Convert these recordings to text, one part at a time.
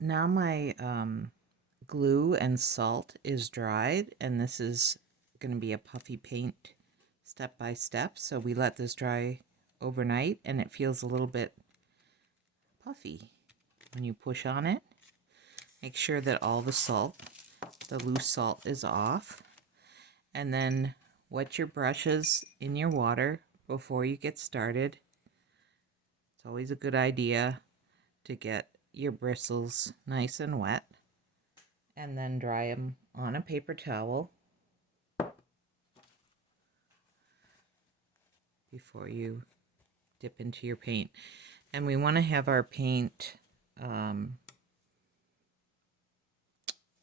Now my glue and salt is dried, and this is going to be a puffy paint step by step. So we let this dry overnight, and it feels a little bit puffy when you push on it. Make sure that all the salt, the loose salt, is off, and then wet your brushes in your water before you get started. It's always a good idea to get your bristles nice and wet, and then dry them on a paper towel before you dip into your paint. And we want to have our paint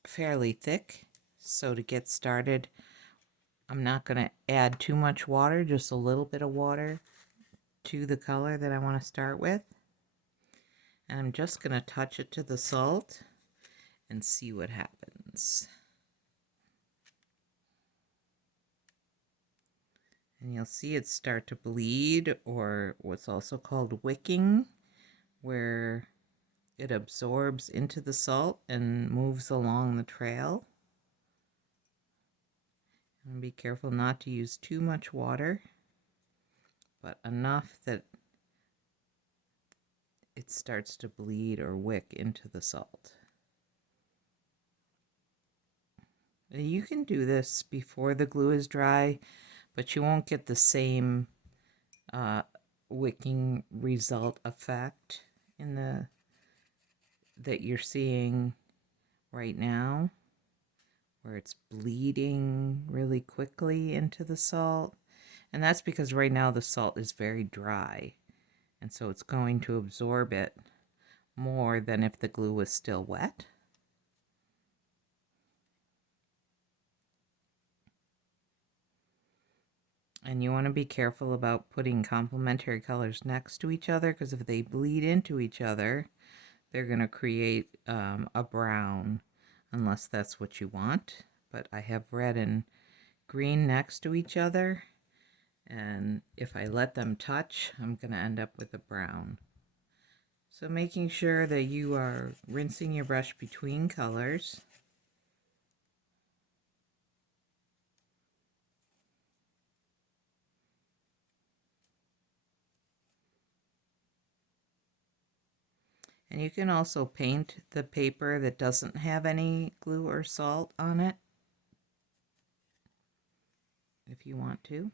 fairly thick. So to get started, I'm not going to add too much water, just a little bit of water to the color that I want to start with. And I'm just going to touch it to the salt and see what happens. And you'll see it start to bleed, or what's also called wicking, where it absorbs into the salt and moves along the trail. And be careful not to use too much water, but enough that it starts to bleed or wick into the salt. You can do this before the glue is dry, but you won't get the same wicking result effect that you're seeing right now, where it's bleeding really quickly into the salt. And that's because right now the salt is very dry, and so it's going to absorb it more than if the glue was still wet. And you want to be careful about putting complementary colors next to each other, because if they bleed into each other, they're going to create a brown, unless that's what you want. But I have red and green next to each other, and if I let them touch, I'm going to end up with a brown. So making sure that you are rinsing your brush between colors. And you can also paint the paper that doesn't have any glue or salt on it, if you want to.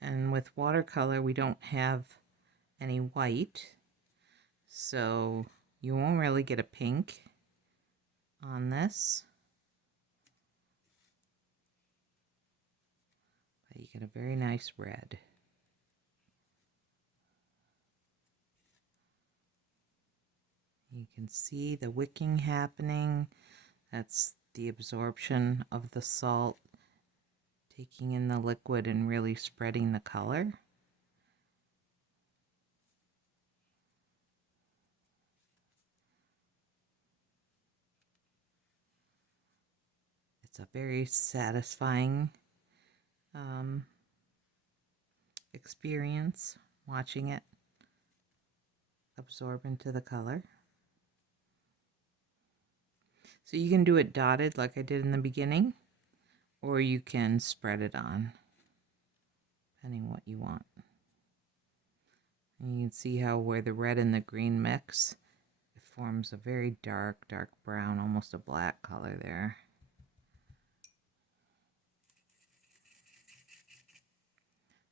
And with watercolor, we don't have any white, so you won't really get a pink on this. But you get a very nice red. You can see the wicking happening. That's the absorption of the salt, taking in the liquid and really spreading the color. It's a very satisfying experience watching it absorb into the color. So you can do it dotted like I did in the beginning, or you can spread it on, depending what you want. And you can see how where the red and the green mix, it forms a very dark brown, almost a black color there.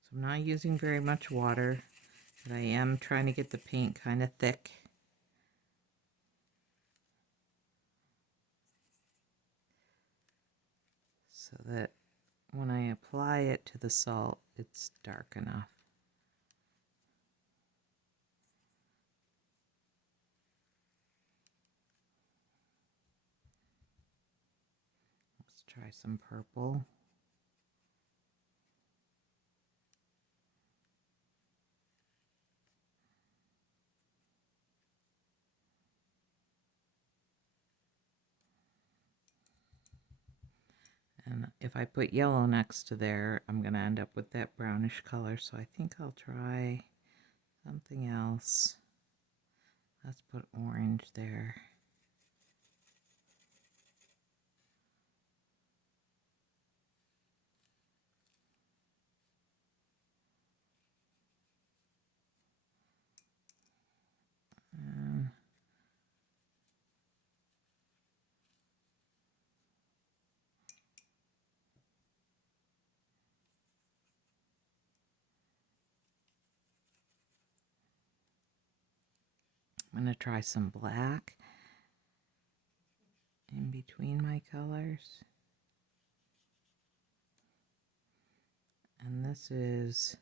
So I'm not using very much water, but I am trying to get the paint kind of thick. So that when I apply it to the salt, it's dark enough. Let's try some purple. And if I put yellow next to there, I'm going to end up with that brownish color. So I think I'll try something else. Let's put orange there. I'm going to try some black in between my colors. And this is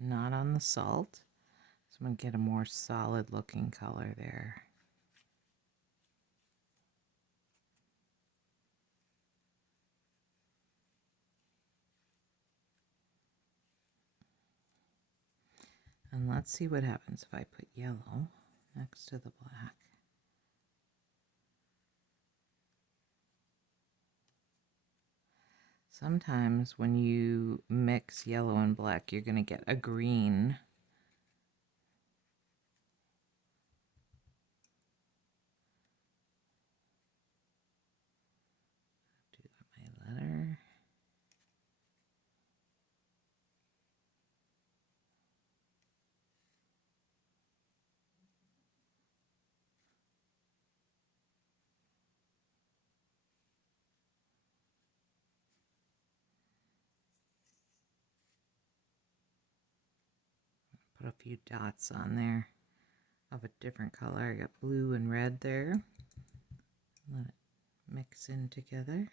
not on the salt, so I'm going to get a more solid looking color there. And let's see what happens if I put yellow next to the black. Sometimes when you mix yellow and black, you're going to get a green. Do my letter. Put a few dots on there of a different color. I got blue and red there. Let it mix in together.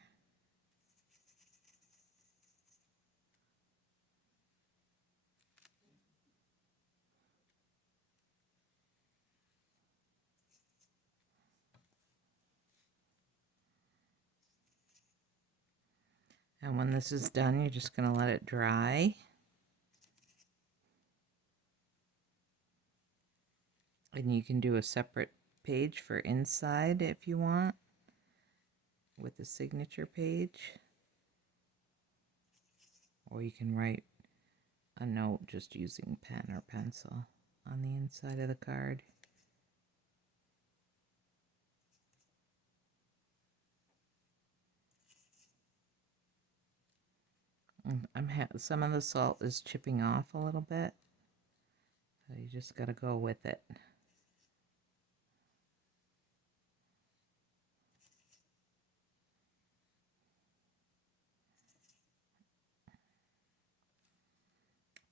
And when this is done, you're just going to let it dry. And you can do a separate page for inside if you want, with the signature page. Or you can write a note just using pen or pencil on the inside of the card. Some of the salt is chipping off a little bit, so you just got to go with it. I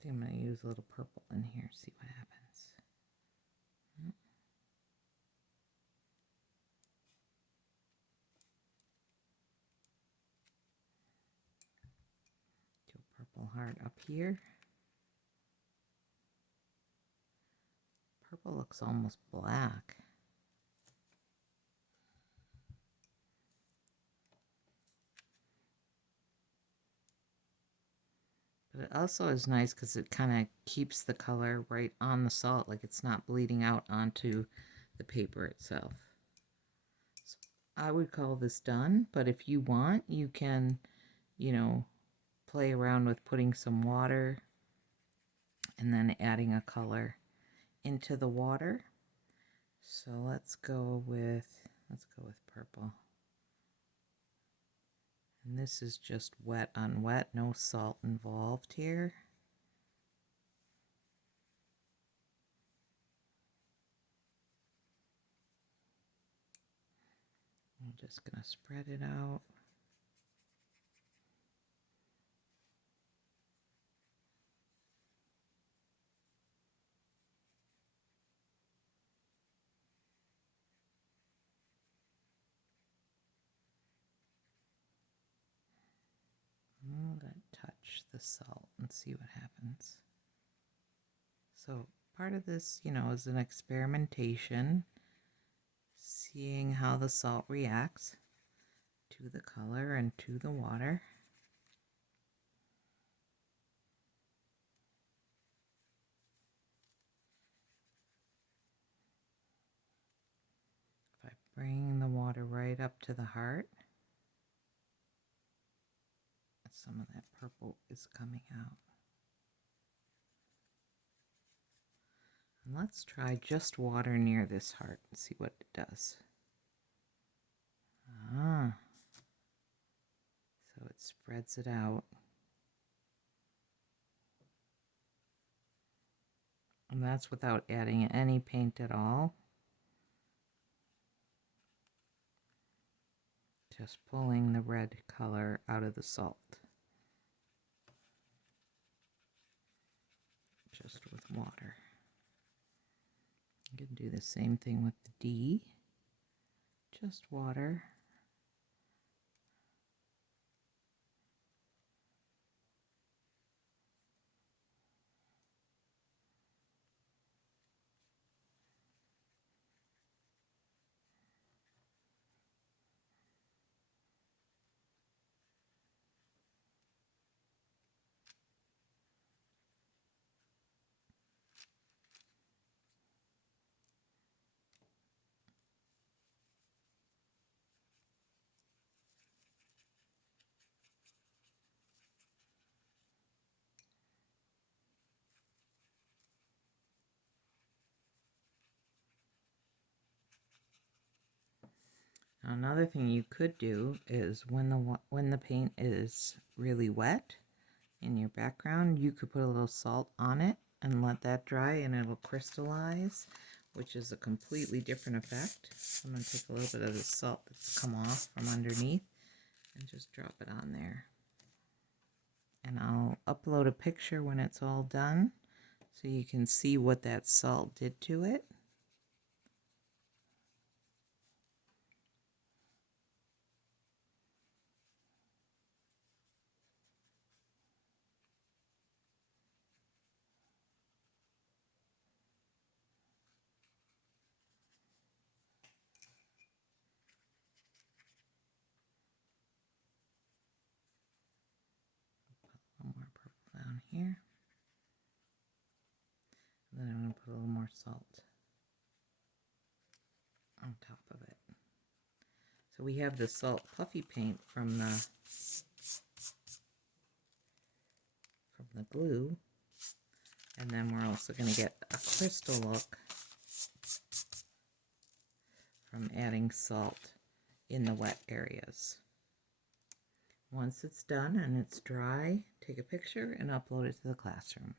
think I'm going to use a little purple in here, see what happens. Do a purple heart up here. Purple looks almost black. But it also is nice because it kind of keeps the color right on the salt, like it's not bleeding out onto the paper itself. So I would call this done, but if you want, you can, play around with putting some water and then adding a color into the water. So let's go with purple. And this is just wet on wet, no salt involved here. I'm just going to spread it out. Let it touch the salt and see what happens. So part of this, is an experimentation, seeing how the salt reacts to the color and to the water. If I bring the water right up to the heart, some of that purple is coming out. And let's try just water near this heart and see what it does. Ah, so it spreads it out. And that's without adding any paint at all. Just pulling the red color out of the salt. Just with water. You can do the same thing with the D. Just water. Now, another thing you could do is when the paint is really wet in your background, you could put a little salt on it and let that dry, and it'll crystallize, which is a completely different effect. So I'm going to take a little bit of the salt that's come off from underneath and just drop it on there. And I'll upload a picture when it's all done so you can see what that salt did to it. A little more purple down here. And then I'm going to put a little more salt on top of it. So we have the salt puffy paint from the glue, and then we're also going to get a crystal look from adding salt in the wet areas. Once it's done and it's dry, take a picture and upload it to the classroom.